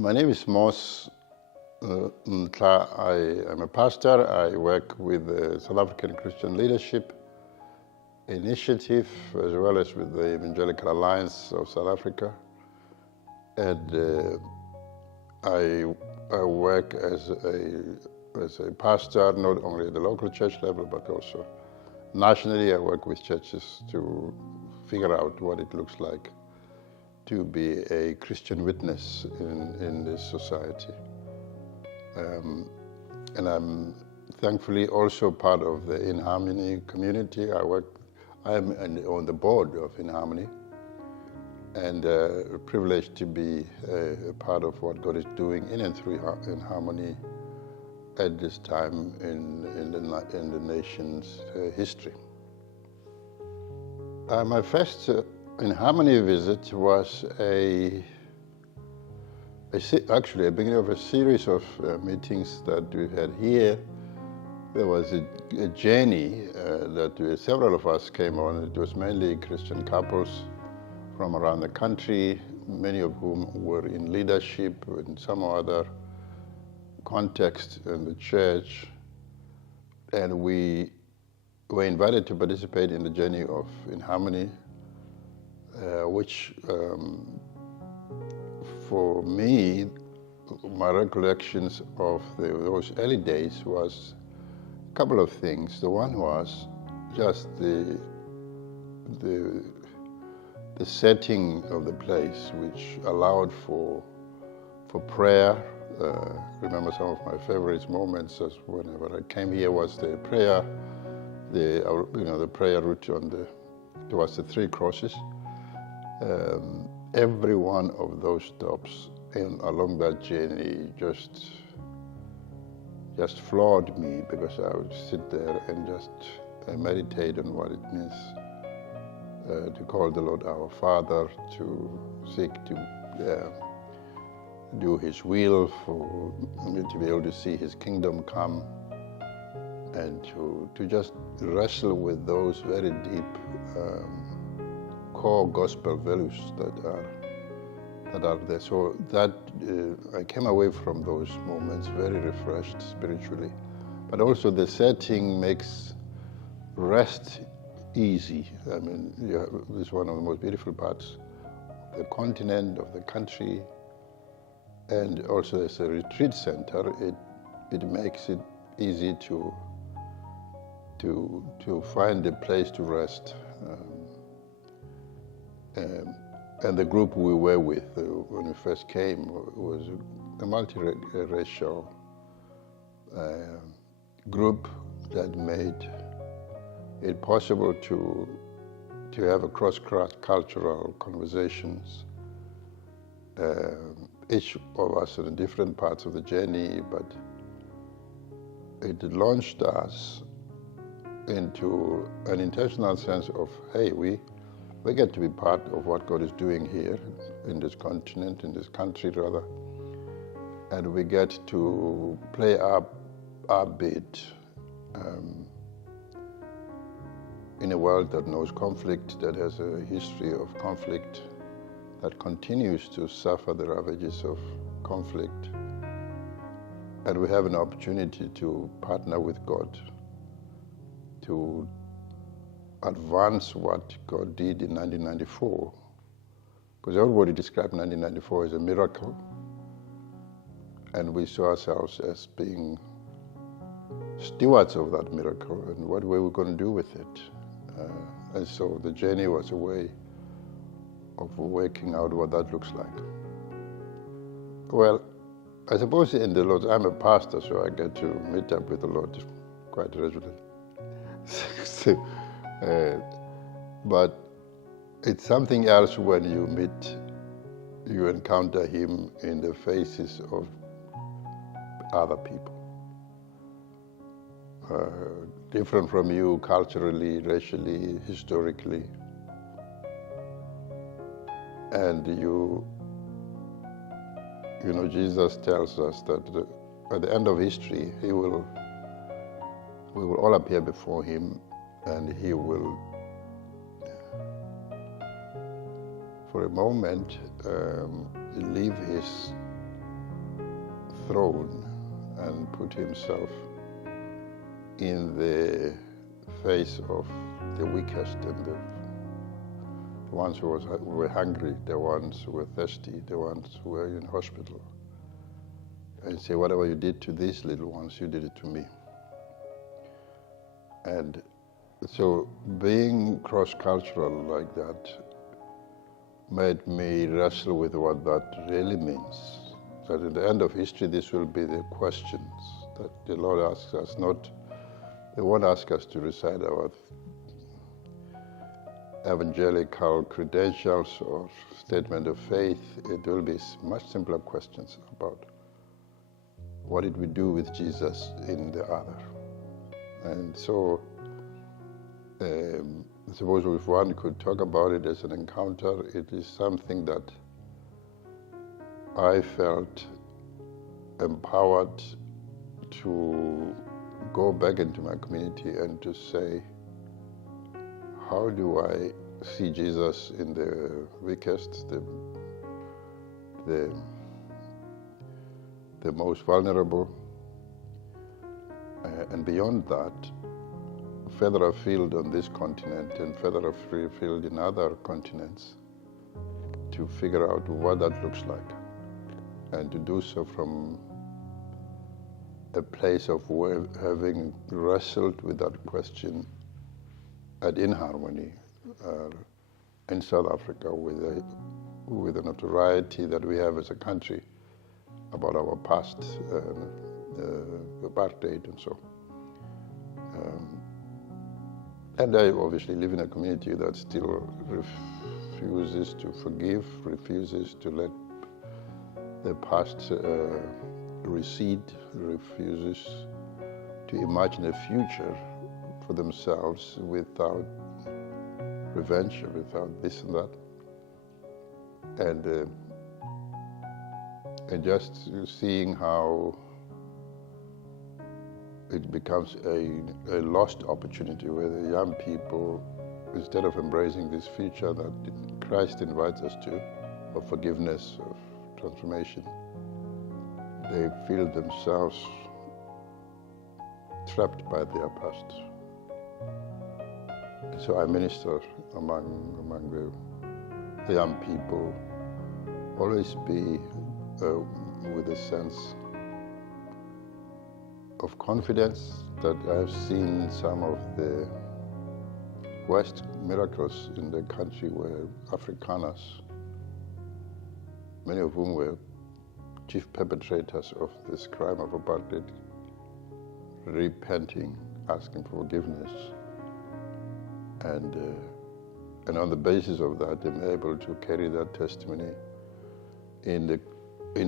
My name is Moss Ntlha. I am a pastor. I work with the South African Christian Leadership Initiative as well as with the Evangelical Alliance of South Africa. And I work as a pastor, not only at the local church level, but also nationally. I work with churches to figure out what it looks like to be a Christian witness in this society. And I'm thankfully also part of the In Harmony community. I'm on the board of In Harmony, and privileged to be a part of what God is doing in and through In Harmony at this time in the nation's history. My first In Harmony visit was actually a beginning of a series of meetings that we had here. There was a journey that several of us came on. It was mainly Christian couples from around the country, many of whom were in leadership in some other context in the church. And we were invited to participate in the journey of In Harmony, which for me, my recollections of those early days was a couple of things. The one was just the setting of the place, which allowed for prayer. Remember, some of my favorite moments as whenever I came here was the prayer, the prayer route towards the Three Crosses. Every one of those stops along that journey just floored me, because I would sit there and just meditate on what it means to call the Lord our Father, to seek to do His will, for me to be able to see His kingdom come, and to just wrestle with those very deep core gospel values that are there. So that I came away from those moments very refreshed spiritually, but also the setting makes rest easy. I mean, this is one of the most beautiful parts of the continent, of the country, and also as a retreat center, it makes it easy to find a place to rest. And the group we were with when we first came was a multiracial group that made it possible to have a cross-cultural conversations. Each of us in different parts of the journey, but it launched us into an intentional sense of, hey, we get to be part of what God is doing here in this continent, in this country rather, and we get to play our bit in a world that knows conflict, that has a history of conflict, that continues to suffer the ravages of conflict. And we have an opportunity to partner with God to advance what God did in 1994, because everybody described 1994 as a miracle, and we saw ourselves as being stewards of that miracle, and what were we going to do with it? And so the journey was a way of working out what that looks like. Well, I suppose in the Lord, I'm a pastor, so I get to meet up with the Lord quite regularly. But it's something else when you encounter Him in the faces of other people. Different from you culturally, racially, historically. And you know, Jesus tells us that at the end of history, we will all appear before Him, and He will, for a moment, leave His throne and put himself in the face of the weakest and the ones who were hungry, the ones who were thirsty, the ones who were in hospital. And say, whatever you did to these little ones, you did it to me. And so being cross-cultural like that made me wrestle with what that really means. That at the end of history, this will be the questions that the Lord asks us, He won't ask us to recite our evangelical credentials or statement of faith. It will be much simpler questions about what did we do with Jesus in the other. And so I suppose if one could talk about it as an encounter, it is something that I felt empowered to go back into my community and to say, how do I see Jesus in the weakest, the most vulnerable, and beyond that, further afield on this continent and further afield in other continents, to figure out what that looks like, and to do so from a place of having wrestled with that question in Harmonie in South Africa with the notoriety that we have as a country about our past, apartheid and so. And I obviously live in a community that still refuses to forgive, refuses to let the past recede, refuses to imagine a future for themselves without revenge, without this and that. And just seeing how it becomes a lost opportunity where the young people, instead of embracing this future that Christ invites us to, of forgiveness, of transformation, they feel themselves trapped by their past. So I minister among the young people, always be with a sense of confidence that I've seen some of the worst miracles in the country where Afrikaners, many of whom were chief perpetrators of this crime of apartheid, repenting, asking for forgiveness, and on the basis of that, I'm able to carry that testimony in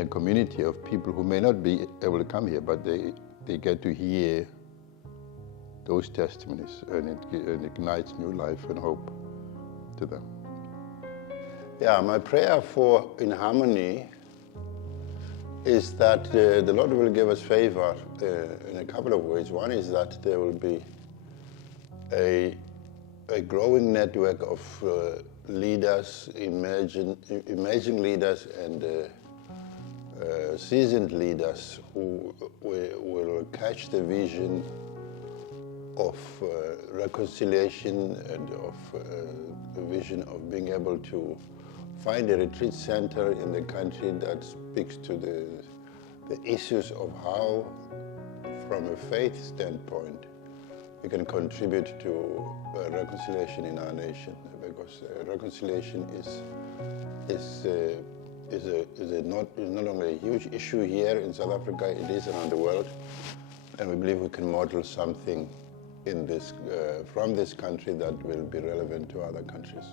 a community of people who may not be able to come here, but they get to hear those testimonies, and it ignites new life and hope to them. Yeah, my prayer for in Harmonie is that the Lord will give us favor in a couple of ways. One is that there will be a growing network of leaders, emerging leaders, and seasoned leaders who will catch the vision of reconciliation and of the vision of being able to find a retreat center in the country that speaks to the issues of how, from a faith standpoint, we can contribute to reconciliation in our nation, because reconciliation is not only a huge issue here in South Africa, it is around the world, and we believe we can model something in this from this country that will be relevant to other countries.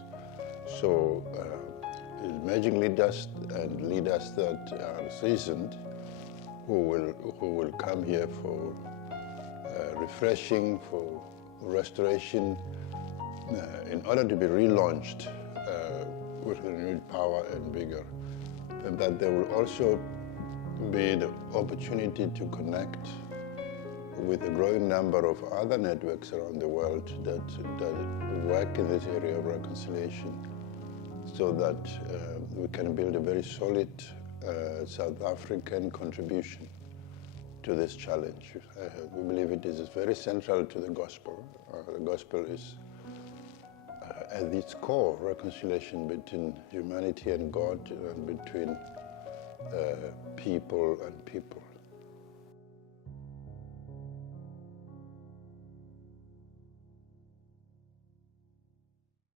So emerging leaders and leaders that are seasoned, who will come here for refreshing, for restoration, in order to be relaunched with renewed power and vigor. And that there will also be the opportunity to connect with a growing number of other networks around the world that work in this area of reconciliation, so that we can build a very solid South African contribution to this challenge. We believe it is very central to the gospel. The gospel is at its core reconciliation between humanity and God and between people and people.